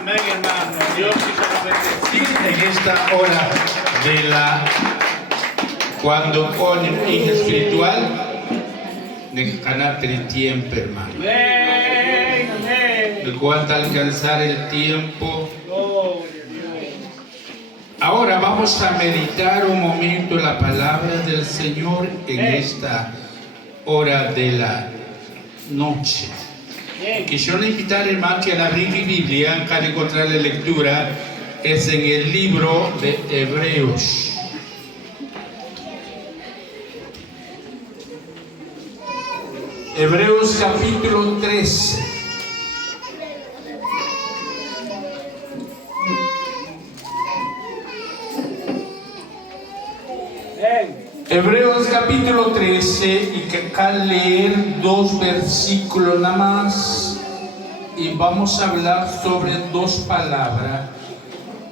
Amén, hermano. Dios quiso bendecir en esta hora de la cuando ponen hija espiritual de ganar el tiempo, hermano. Amén, amén. De cuánto alcanzar el tiempo. Ahora vamos a meditar un momento la palabra del Señor en esta hora de la noche. Quisiera invitar, hermano, que al abrir mi Biblia, acá de encontrar la lectura, es en el libro de Hebreos. Hebreos capítulo 13. Hebreos capítulo 13, y que acá leer dos versículos nada más, y vamos a hablar sobre dos palabras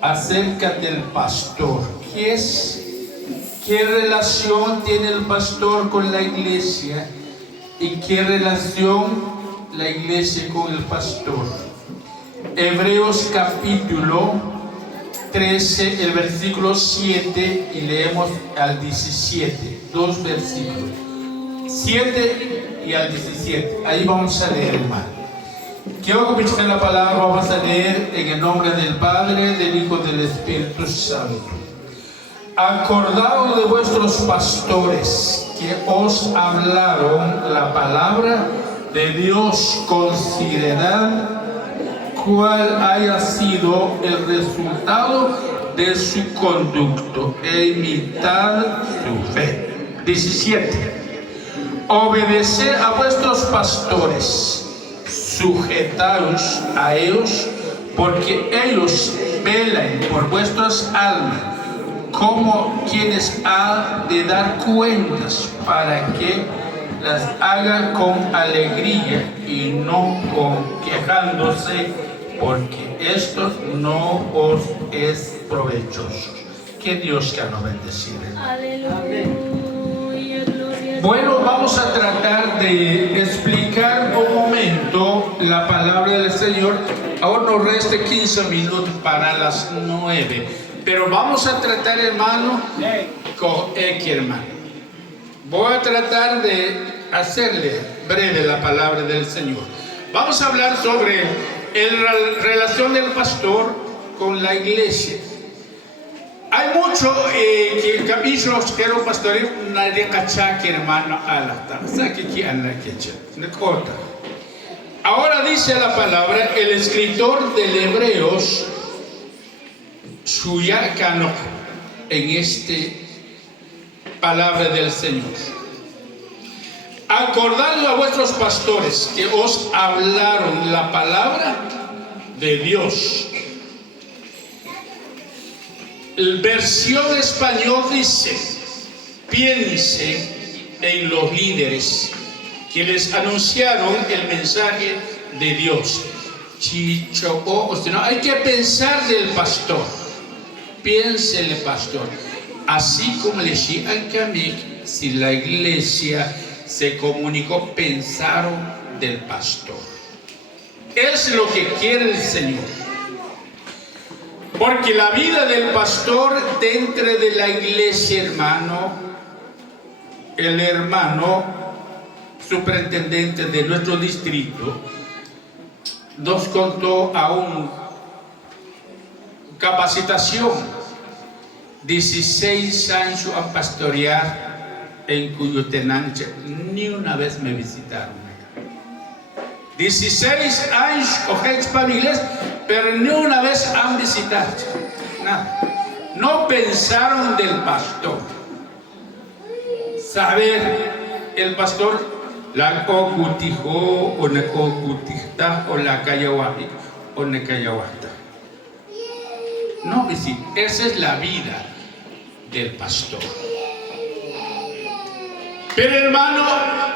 acerca del pastor. ¿Qué relación tiene el pastor con la iglesia? ¿Y qué relación la iglesia con el pastor? Hebreos capítulo 13, el versículo 7, y leemos al 17, dos versículos, 7 y al 17, ahí vamos a leer, hermano. Quiero comenzar la palabra, vamos a leer en el nombre del Padre, del Hijo y del Espíritu Santo. Acordaos de vuestros pastores que os hablaron la palabra de Dios, considerad cuál haya sido el resultado de su conducto e imitad su fe. 17. Obedeced a vuestros pastores, sujetaos a ellos, porque ellos velan por vuestras almas, como quienes han de dar cuentas, para que las hagan con alegría y no con quejándose, porque esto no os es provechoso. Que Dios que nos bendecire. Aleluya. Bueno, vamos a tratar de explicar un momento la palabra del Señor. Ahora nos resta 15 minutos para las 9. Pero vamos a tratar, hermano, con hermano. Voy a tratar de hacerle breve la palabra del Señor. Vamos a hablar sobre la relación del pastor con la iglesia. Hay mucho que capítulos que los pastores nadie cacha que hermano alata. Saque que anda que corta. Ahora dice la palabra el escritor del Hebreos suya cano en este palabra del Señor. Acordad a vuestros pastores que os hablaron la palabra de Dios. La versión español dice: piensen en los líderes que les anunciaron el mensaje de Dios. Hay que pensar del pastor. Piense el pastor. Así como le decían que a mí, si la iglesia se comunicó, pensaron del pastor. Es lo que quiere el Señor. Porque la vida del pastor dentro de la iglesia, hermano, el hermano superintendente de nuestro distrito nos contó a una capacitación, 16 años a pastorear en Cuyutenancha, ni una vez me visitaron. 16 años cogéis familias, pero ni una vez han visitado. Nada. No pensaron del pastor. Saber, el pastor, la ocutijo, o la ocutista, o la callahuaji, o la callahuasta. No visita. Esa es la vida del pastor. Pero hermano,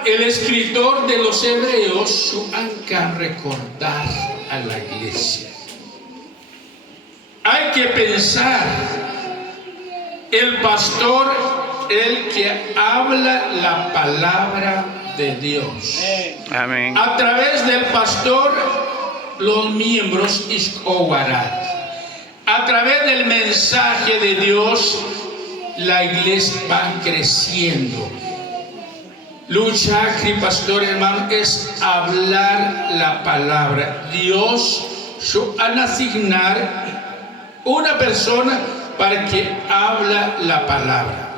el escritor de los Hebreos su anca recordar a la iglesia. Hay que pensar, el pastor, el que habla la palabra de Dios. Amén. A través del pastor, los miembros a través del mensaje de Dios, la iglesia va creciendo. Lucha, pastor hermano, es hablar la palabra. Dios van a asignar una persona para que habla la palabra.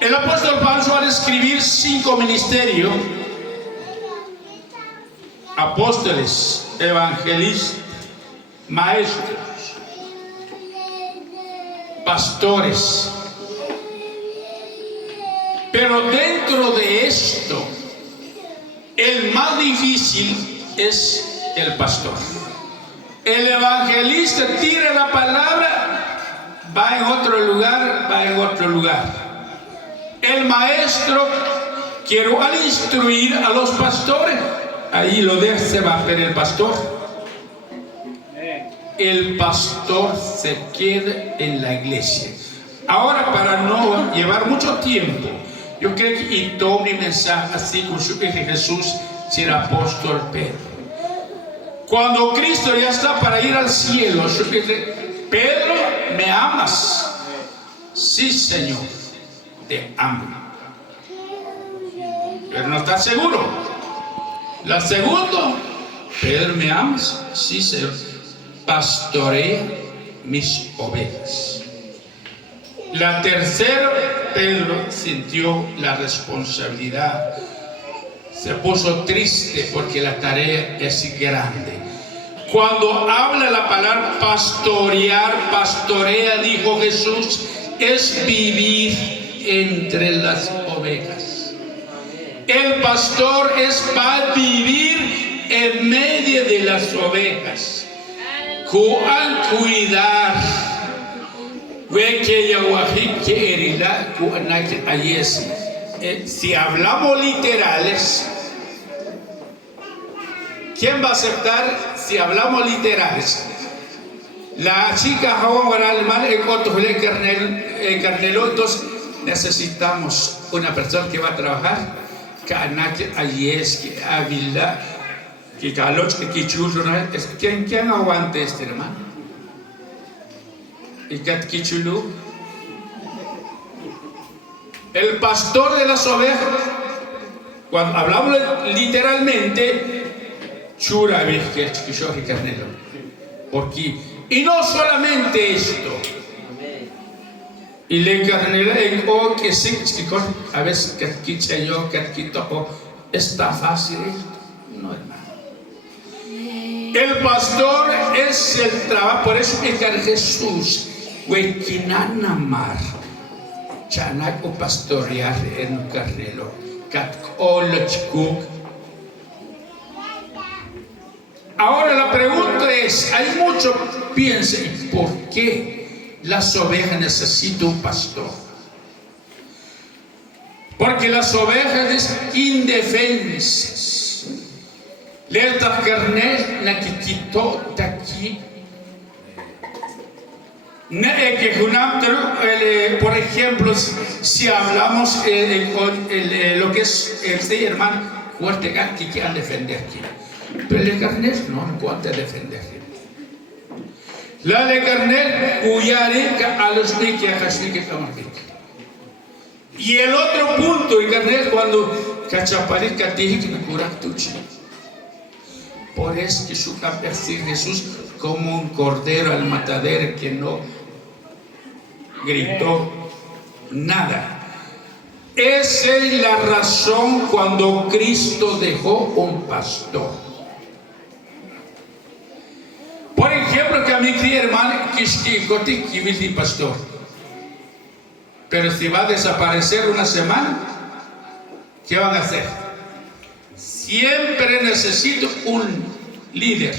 El apóstol Pablo va a escribir 5 ministerios: apóstoles, evangelistas, maestros, pastores. Pero dentro de esto, el más difícil es el pastor. El evangelista tira la palabra, va en otro lugar, va en otro lugar. El maestro quiere al instruir a los pastores, ahí lo deja, se va a ver el pastor. El pastor se queda en la iglesia. Ahora, para no llevar mucho tiempo, yo creo que y todo mi mensaje así con Jesús, si el apóstol Pedro. Cuando Cristo ya está para ir al cielo, yo dije: Pedro, ¿me amas? Sí, Señor, te amo. Pero no está seguro. La segunda: Pedro, ¿me amas? Sí, Señor. Pastorea mis ovejas. La tercera, Pedro sintió la responsabilidad. Se puso triste porque la tarea es grande. Cuando habla la palabra pastorear, pastorea, dijo Jesús, es vivir entre las ovejas. El pastor va a vivir en medio de las ovejas. Cuidar. Si hablamos literales, ¿quién va a aceptar si hablamos literales? La chica alemán en Carnelo, entonces necesitamos una persona que va a trabajar. ¿Quién aguante este hermano? El pastor de las ovejas, cuando hablamos literalmente, porque, y no solamente esto, y le carnela en o que sí, a veces que yo está fácil esto, no, hermano. El pastor es el trabajo, por eso que Jesús, Huequinanamar, Chanaco pastorear en Carnelo, Ahora la pregunta es, hay mucho piensen, ¿por qué las ovejas necesitan un pastor? Porque las ovejas están indefensas. Lerta carnet na que quitó aquí. Por ejemplo, si hablamos lo que es el hermano, fuerte que quieran defender aquí. Pero el carnet no puede defender. La de carnet, a los que y el otro punto, el carnet, cuando Cachaparica te dije que me cura tu chico. Por eso que su decir Jesús como un cordero al matadero que no gritó nada. Esa es la razón cuando Cristo dejó un pastor. Por ejemplo, que a mi querida hermana que vive pastor, pero si va a desaparecer una semana, ¿qué van a hacer? Siempre necesito un líder.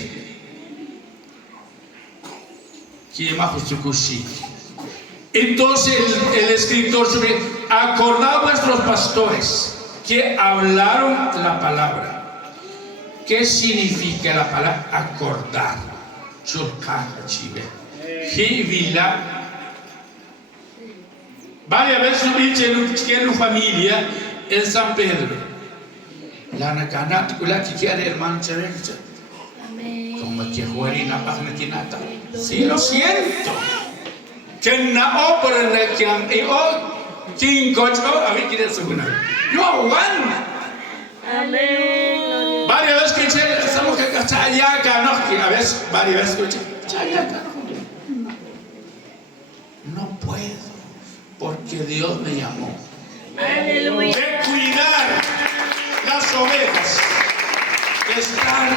Entonces el escritor sobre acordad vuestros pastores que hablaron la palabra. ¿Qué significa la palabra acordar? Varias veces dice en una familia en San Pedro. La nakanat kula kikiare hermano Chavencha. Como que juerina página tinata. Sí, lo siento. Que na opera na kiam e o kinkocho a ver quién es una. Yo aguanta. Amén. Varias veces que estamos que chayaca, no, que a veces varias veces que chayaca. No puedo, porque Dios me llamó. Aleluya. De cuidar las ovejas. De estar.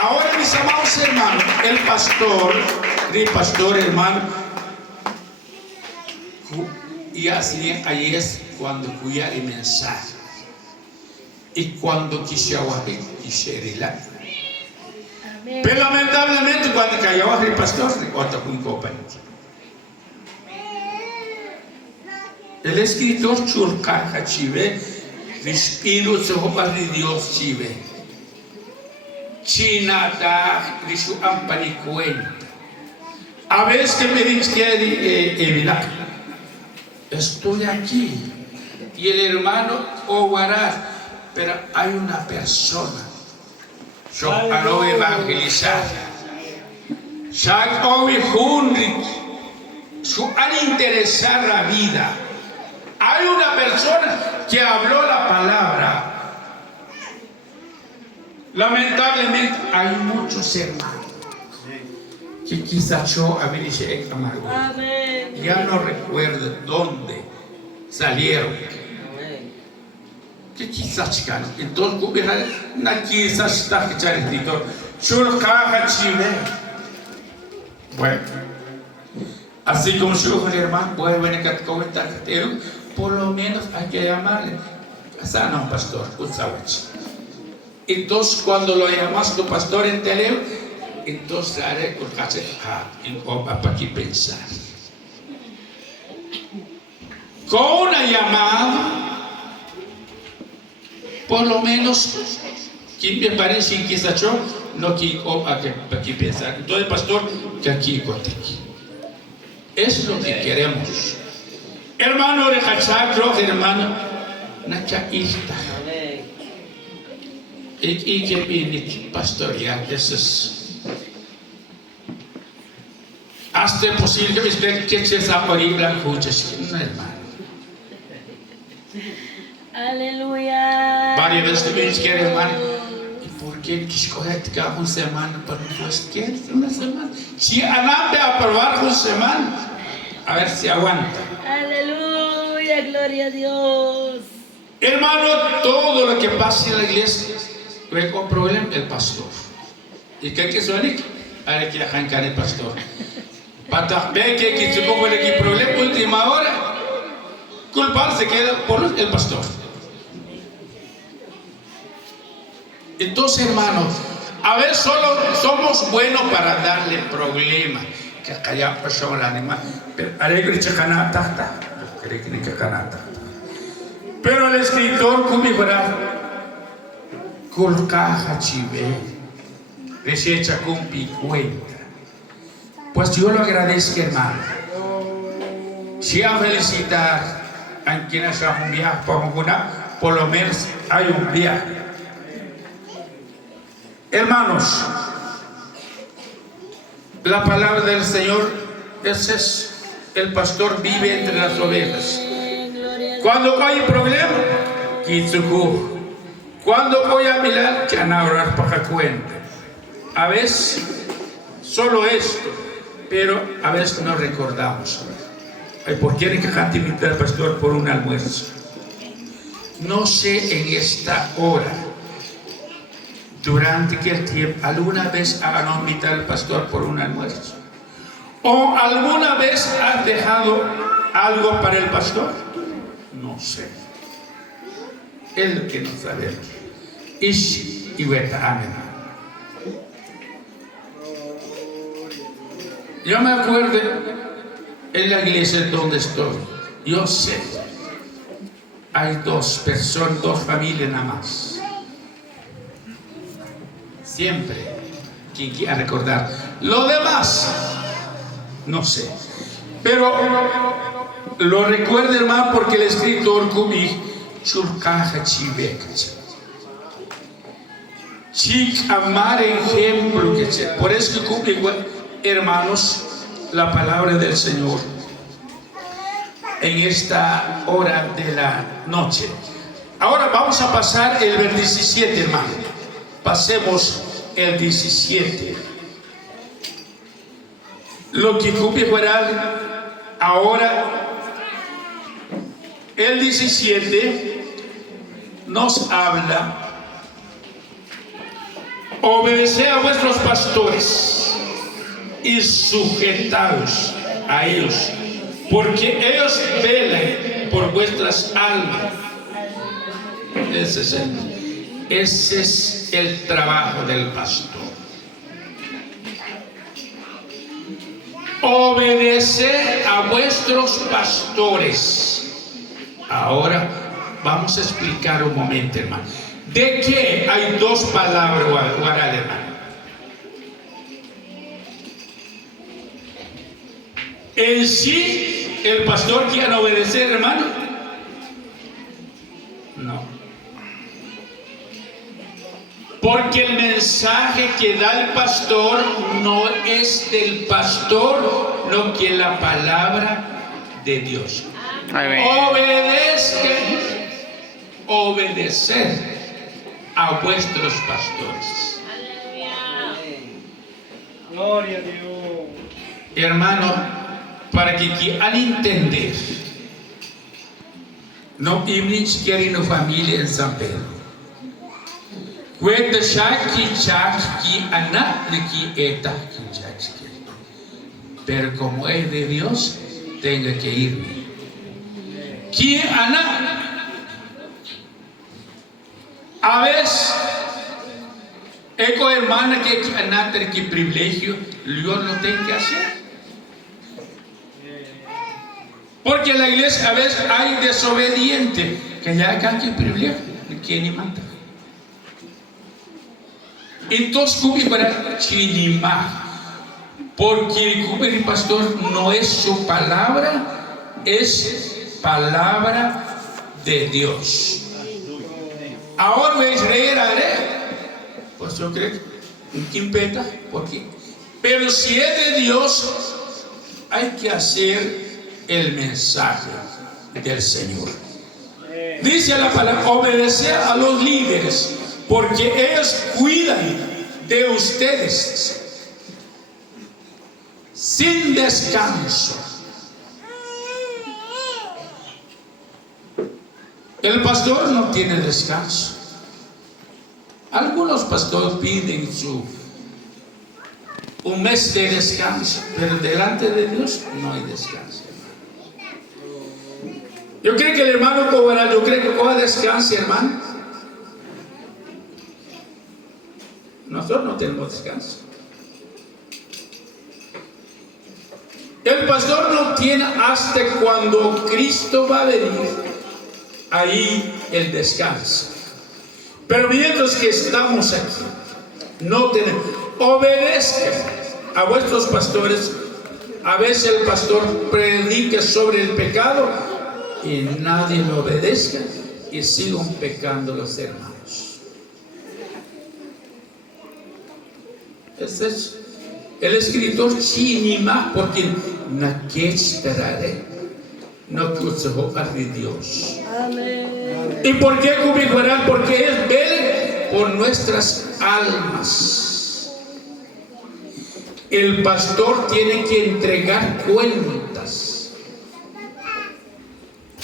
Ahora, mis amados hermanos, el pastor hermano, y así ahí es cuando cuida el mensaje. Y cuando quisiera la. Amén. Pero lamentablemente cuando cayó el pastor, otra un compañero. El escritor Churcaja Chive, el Espíritu de Dios Chive. Chinata, Risu Ampani cuenta. A veces que me dice que estoy aquí y el hermano Oguará, pero hay una persona. Yo quiero evangelizar. Ya hoy juntos, su al interesar la vida. Hay una persona que habló la palabra. Lamentablemente hay muchos hermanos que quizás yo a ver si amargo. Ya no recuerdo dónde salieron. Que quizás chicanos. Entonces, quizás está que el escritor. Bueno, así como su hermano, bueno, que comentar, por lo menos hay que llamarle. No, pastor, entonces, cuando lo llamas tu pastor en teléfono, entonces haré con para aquí pensar. Con una llamada, por lo menos, quien me parece que quizás yo no quiero aquí pensar. Entonces, pastor, que aquí conté. Eso es lo que queremos. Hermano de Hachakro, hermano, Nachaista. Y que viene pastorear, eso es. Hasta es posible que se zaparí blanco, no hermano. Aleluya. Varias veces me dicen, hermano, ¿y por qué escoger una semana para pues qué? Una semana. Si adelante a probar una semana, a ver si aguanta. Aleluya, gloria a Dios. Hermano, todo lo que pasa en la iglesia, ¿cuál con problema? El pastor. ¿Y qué suena? Ahora que arrancar el pastor. Para ver que se ponga aquí problema, última hora, culpable se queda por el pastor. Entonces, hermanos, a veces solo somos buenos para darle problemas. Que acá pasó la anima, pero alegre chacanata, pero el escritor cumibra colcaja chive, desecha cumpi cuenta. Pues yo lo agradezco, hermano. Si a felicitar a quien haya un viaje por lo menos hay un viaje. Hermanos, la palabra del Señor es el vive entre las ovejas. Cuando hay problema, cuando voy a mirar, que van a orar para cuenta. A veces solo esto, pero a veces no recordamos. ¿Por qué hay que invitar al pastor por un almuerzo? No sé en esta hora, durante qué tiempo, alguna vez han invitado al pastor por un almuerzo. ¿O alguna vez has dejado algo para el pastor? No sé. Es lo que no sabemos. Ish y Weta Amen. Yo me acuerdo en la iglesia donde estoy. Yo sé. Hay dos personas, dos familias nada más. Siempre. Quien quiera recordar. Lo demás, no sé. Pero lo recuerdo, hermano, porque el escritor Cumí churcaja chiveca. Chic amar ejemplo que por eso que cumple, hermanos, la palabra del Señor en esta hora de la noche. Ahora vamos a pasar el 17, hermano. Pasemos el 17. Lo que cumple ahora, el 17 nos habla: obedeced a vuestros pastores y sujetaos a ellos, porque ellos velan por vuestras almas. Ese es el trabajo del pastor. Obedeced a vuestros pastores. Ahora vamos a explicar un momento, hermano. ¿De qué hay dos palabras, Guaral, hermano? En sí, el pastor quiere obedecer, hermano. No. Porque el mensaje que da el pastor no es del pastor, no que la palabra de Dios. Obedezcan, obedecer a vuestros pastores. Gloria a Dios. Hermano, para que quieran entender, no imnis quieren una familia en San Pedro. Cuenta shaki chaki anak neki eta chaki. Pero como es de Dios, tenga que irme. Ki anak. A veces, eco hermana que anak tiene que privilegio, Dios lo tiene que hacer. Porque en la iglesia a veces hay desobediente que ya acá que privilegio, que ni manda. Entonces, ¿cómo para chinimar? Porque el pastor no es su palabra, es palabra de Dios. Ahora veis leer, pues yo creo que impeta, porque, pero si es de Dios, hay que hacer el mensaje del Señor. Dice la palabra: obedecer a los líderes, porque ellos cuidan de ustedes sin descanso. El pastor no tiene descanso. Algunos pastores piden un mes de descanso, pero delante de Dios no hay descanso. Yo creo que el hermano cobrará, yo creo que coja descanso, hermano. Nosotros no tenemos descanso. El pastor no tiene hasta cuando Cristo va a venir, ahí el descanso. Pero mientras que estamos aquí, no tenemos. Obedezcan a vuestros pastores. A veces el pastor predica sobre el pecado y nadie lo obedezca y sigan pecando los hermanos. Este es el escritor Chinima, porque no quiere esperar, no quiere de Dios. Amén. ¿Y por qué cubrirán? Porque es vele por nuestras almas. El pastor tiene que entregar cuentas,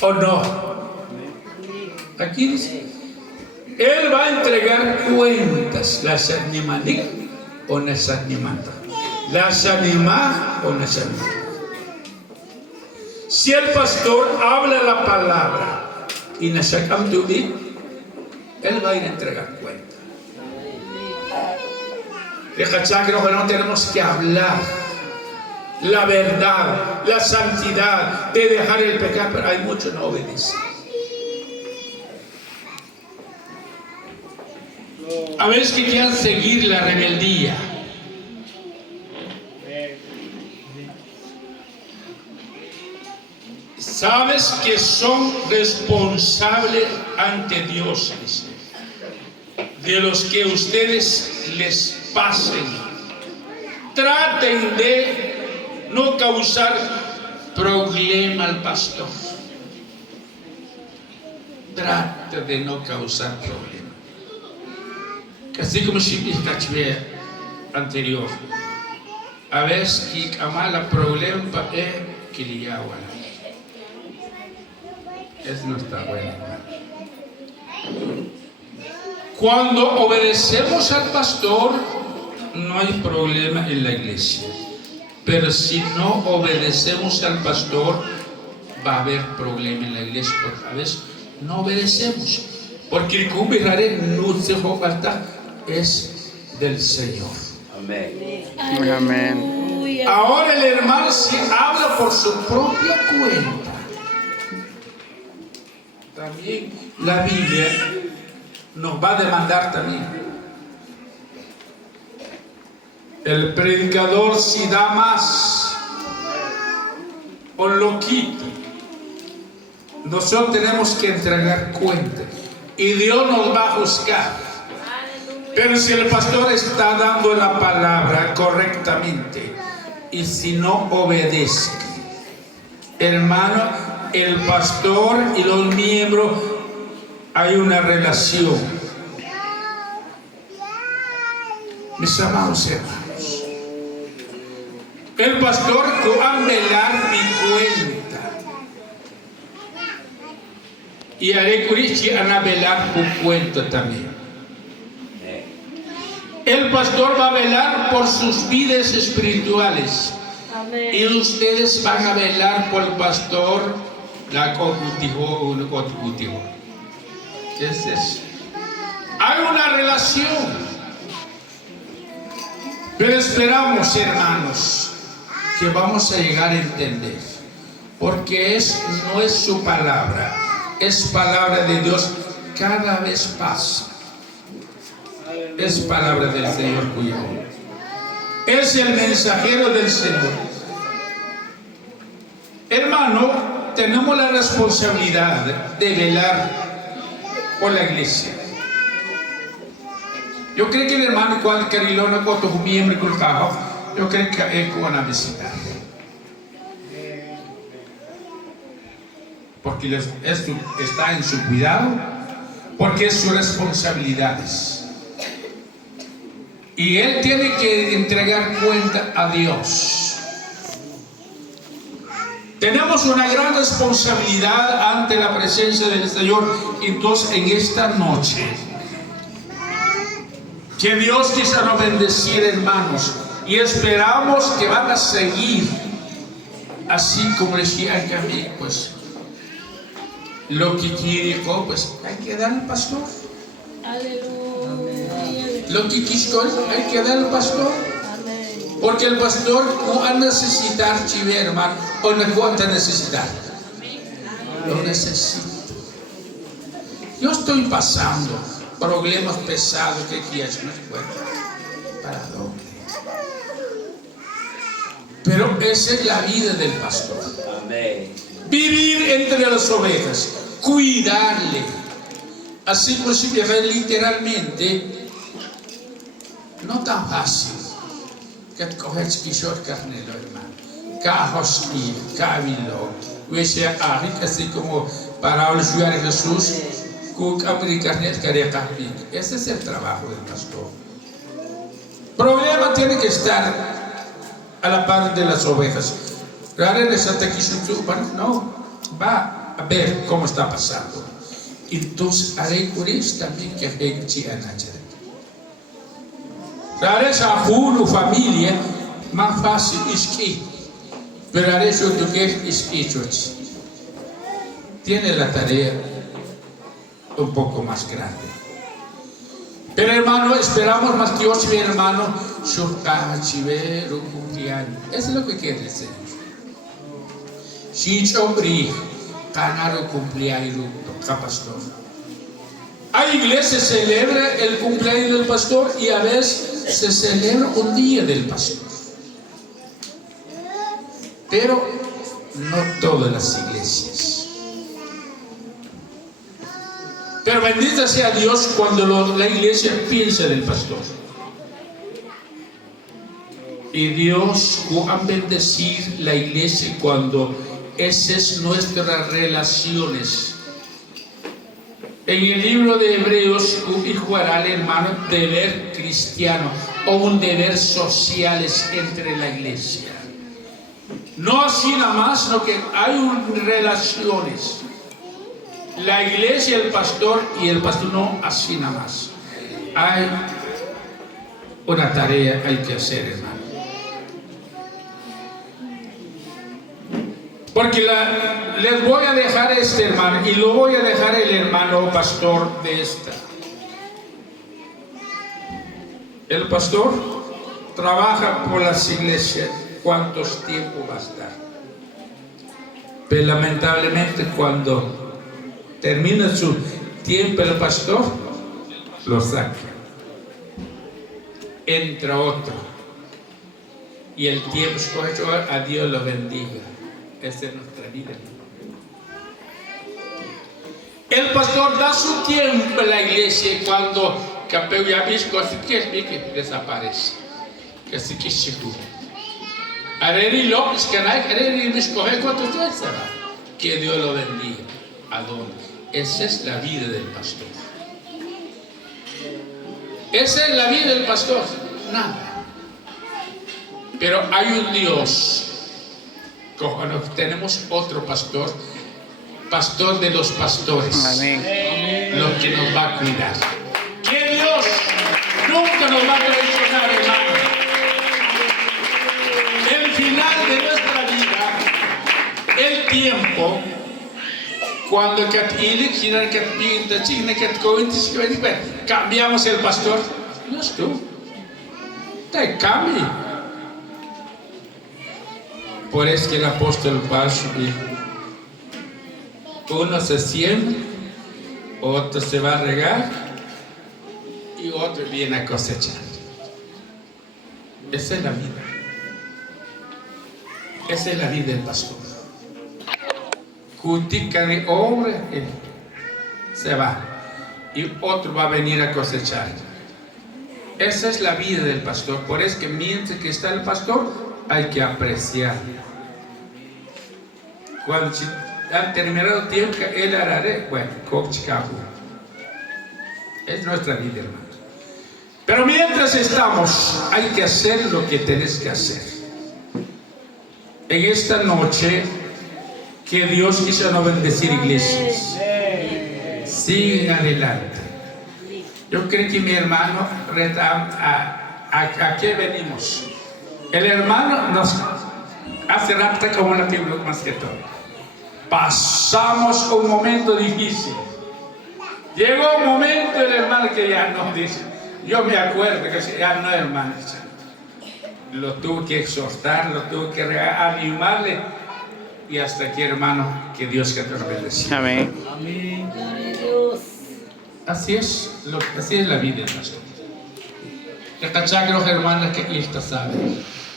¿o no? Aquí dice, él va a entregar cuentas. Las animanik o las animata. Las animas o las animata. Si el pastor habla la palabra y nos sacan de unir, él va a ir a entregar cuenta. Deja que no tenemos que hablar la verdad, la santidad, de dejar el pecado, pero hay muchos no obedecen. A veces que quieran seguir la rebeldía. Sabes que son responsables ante Dios, dice, de los que ustedes les pasen. Traten de no causar problema al pastor. Trata de no causar problema. Así como si me caché anterior. A veces que amala problema es que le agua. Eso no está bueno, hermano. Cuando obedecemos al pastor, no hay problema en la iglesia. Pero si no obedecemos al pastor, va a haber problema en la iglesia, porque a veces no obedecemos. Porque el cumbre no se falta es del Señor. Amén. Aleluya. Ahora el hermano se habla por su propia cuenta. También la Biblia nos va a demandar también. El predicador si da más o lo quita, nosotros tenemos que entregar cuenta y Dios nos va a juzgar. Pero si el pastor está dando la palabra correctamente y si no obedece, hermano, el pastor y los miembros hay una relación. Mis amados hermanos, el pastor va a velar mi cuenta y haré curichi a velar tu cuenta también. El pastor va a velar por sus vidas espirituales. Amén. Y ustedes van a velar por el pastor, la cogutivo. ¿Qué es eso? Hay una relación. Pero esperamos, hermanos, que vamos a llegar a entender. Porque no es su palabra, es palabra de Dios. Cada vez pasa. Es palabra del Señor, cuidado. Es el mensajero del Señor. Hermano, tenemos la responsabilidad de velar por la iglesia. Yo creo que el hermano cuando Carilona con tu miembro con el carro, yo creo que es van a visitar. Porque esto está en su cuidado, porque es su responsabilidad. Y él tiene que entregar cuenta a Dios. Tenemos una gran responsabilidad ante la presencia del Señor. Entonces, en esta noche, que Dios quiera nos bendecir, hermanos, y esperamos que van a seguir así como decía a mí, pues lo que quiere, pues hay que dar al pastor. Aleluya. Lo que quiso hay que dar al pastor. Amén. Porque el pastor no va a necesitar, chive, hermano, o no cuánta necesitar. Lo necesito. Yo estoy pasando problemas pesados que quieres, no cuenta. ¿Para dónde? Pero esa es la vida del pastor. Amén. Vivir entre las ovejas, cuidarle. Así como si viajar literalmente. No tan fácil que coges quishor carnero, hermano. Cajos y cabilo. Así como para ayudar a Jesús, ese es el trabajo del pastor. Problema tiene que estar a la par de las ovejas. No, va a ver cómo está pasando. Entonces haré por eso también que hay que a una familia más fácil es que, pero a eso tú quieres hecho. Tiene la tarea un poco más grande. Pero hermano, esperamos más que Dios, mi hermano, su cachivero cumpleaños. Eso es lo que quiere el Señor. Si hombre, ganar cumpleaños, pastor. Hay iglesias que celebran el cumpleaños del pastor y a veces se celebra un día del pastor. Pero no todas las iglesias. Pero bendito sea Dios cuando la iglesia piensa en el pastor. Y Dios va a bendecir la iglesia cuando esas es nuestras relaciones. En el libro de Hebreos dijo al hermano deber cristiano o un deber social entre la iglesia. No así nada más, sino que hay relaciones. La iglesia, el pastor y el pastor no así nada más. Hay una tarea hay que hacer, hermano. Porque les voy a dejar este hermano y lo voy a dejar el hermano pastor de esta. El pastor trabaja por las iglesias. ¿Cuántos tiempo va a estar? Pero lamentablemente cuando termina su tiempo el pastor, lo saca. Entra otro. Y el tiempo escoge, a Dios lo bendiga. Esta es nuestra vida. El pastor da su tiempo en la iglesia cuando capeo ya visco así que desaparece. Que así que se jura. Areri López Canay, Areri visco, ¿cuánto ustedes saben? Que Dios lo bendiga. ¿A dónde? Esa es la vida del pastor. Esa es la vida del pastor. Nada. Pero hay un Dios. Bueno, tenemos otro pastor, pastor de los pastores. Amén. Lo que nos va a cuidar. Que Dios nunca nos va a traicionar, hermano. El final de nuestra vida, el tiempo, cuando cambiamos el pastor, no es tú, te cambia. Por eso que el apóstol Pablo dijo, uno se siembra, otro se va a regar y otro viene a cosechar. Esa es la vida. Esa es la vida del pastor. Cultica de obra, se va y otro va a venir a cosechar. Esa es la vida del pastor. Por eso que mientras que está el pastor, hay que apreciar. Cuando han terminado el tiempo, él hará, bueno, es nuestra vida, hermano. Pero mientras estamos, hay que hacer lo que tenés que hacer. En esta noche, que Dios quiso no bendecir iglesias. Siguen adelante. Yo creo que mi hermano, ¿a qué venimos? El hermano nos hace rato como la Biblia más que todo. Pasamos un momento difícil. Llegó un momento el hermano que ya no dice. Yo me acuerdo que ya no, hermano. Lo tuve que exhortar, lo tuve que animarle. Y hasta aquí, hermano, que Dios que te lo bendiga. Amén. Así es la vida, pastor. El cachacro, hermanos, que esto sabe.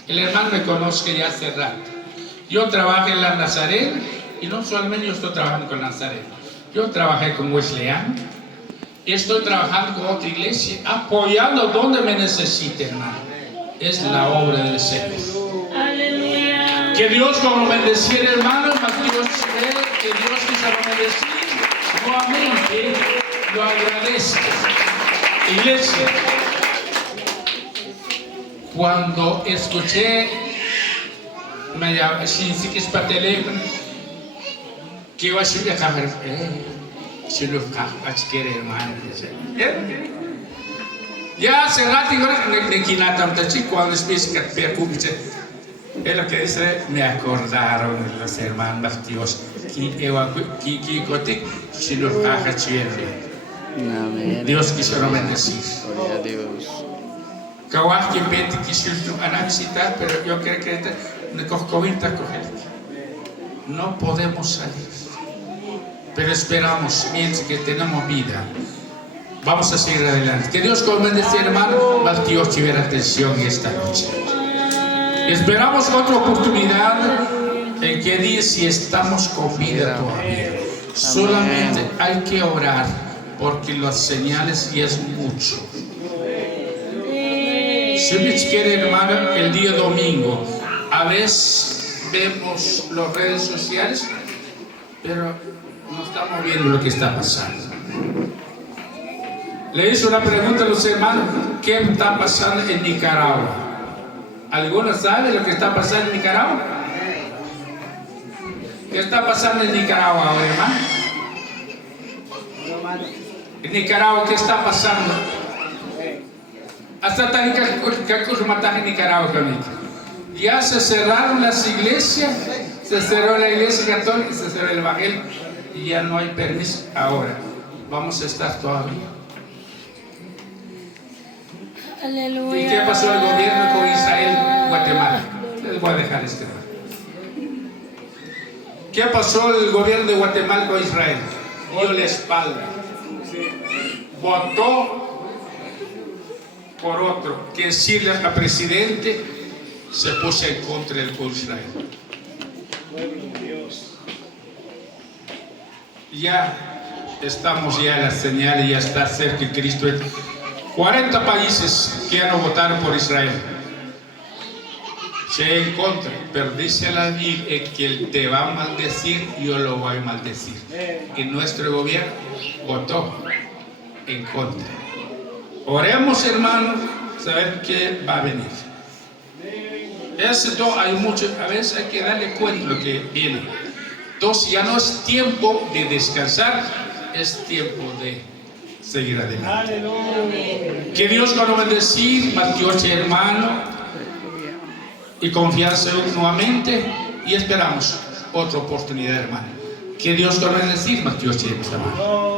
El hermano me conoce ya hace rato. Yo trabajé en la Nazareno y no solamente yo estoy trabajando con Nazareno. Yo trabajé con Wesleyan y estoy trabajando con otra iglesia, apoyando donde me necesite, hermano. Es la obra del Señor. Aleluya. Que Dios como bendecir, hermano, más Dios que Dios quiso bendecir nuevamente, lo agradezco. Iglesia, cuando escuché, me llamé, si que es para teléfono, que iba a subir a cámara, si lo quiere, hermano. Ya hace rato, de Kinata, cuando es que es lo que dice, me acordaron los hermanos Dios, Dios quiso no bendecir. Gloria a Dios. Kawah que pete quiso citar, pero yo creo que no podemos salir. Pero esperamos, mientras que tenemos vida, vamos a seguir adelante. Que Dios con bendecir, hermano, más Dios tuviera atención esta noche. Esperamos otra oportunidad el que dice si estamos con vida todavía. Solamente hay que orar porque las señales y es mucho. Si me quiere, hermano, el día domingo, a veces vemos las redes sociales, pero no estamos viendo lo que está pasando. Le hice una pregunta a los hermanos, ¿qué está pasando en Nicaragua? ¿Algunos saben lo que está pasando en Nicaragua? ¿Qué está pasando en Nicaragua ahora, hermano? En Nicaragua, ¿qué está pasando? Hasta ¿qué cosa matan en Nicaragua, conmigo? Ya se cerraron las iglesias, se cerró la iglesia católica, se cerró el evangelio y ya no hay permiso. Ahora, vamos a estar todavía. Aleluya. ¿Y qué pasó el gobierno con Israel, Guatemala? Les voy a dejar este. ¿Qué pasó el gobierno de Guatemala con Israel? Dio la espalda. Votó por otro, que decirle al presidente se puso en contra del pueblo de Israel. Ya estamos ya en la señal y ya está cerca de Cristo. 40 países que ya no votaron por Israel. Se en contra, pero dice la Biblia que él te va a maldecir, yo lo voy a maldecir. Y nuestro gobierno votó en contra. Oremos, hermanos, saber que va a venir. Esto hay mucho, a veces hay que darle cuenta de lo que viene. Entonces ya no es tiempo de descansar, es tiempo de seguir adelante. Que Dios nos va a bendecir, Matioche, hermano, y confianza nuevamente, y esperamos otra oportunidad, hermano. Que Dios nos va a bendecir, Matioche, hermano.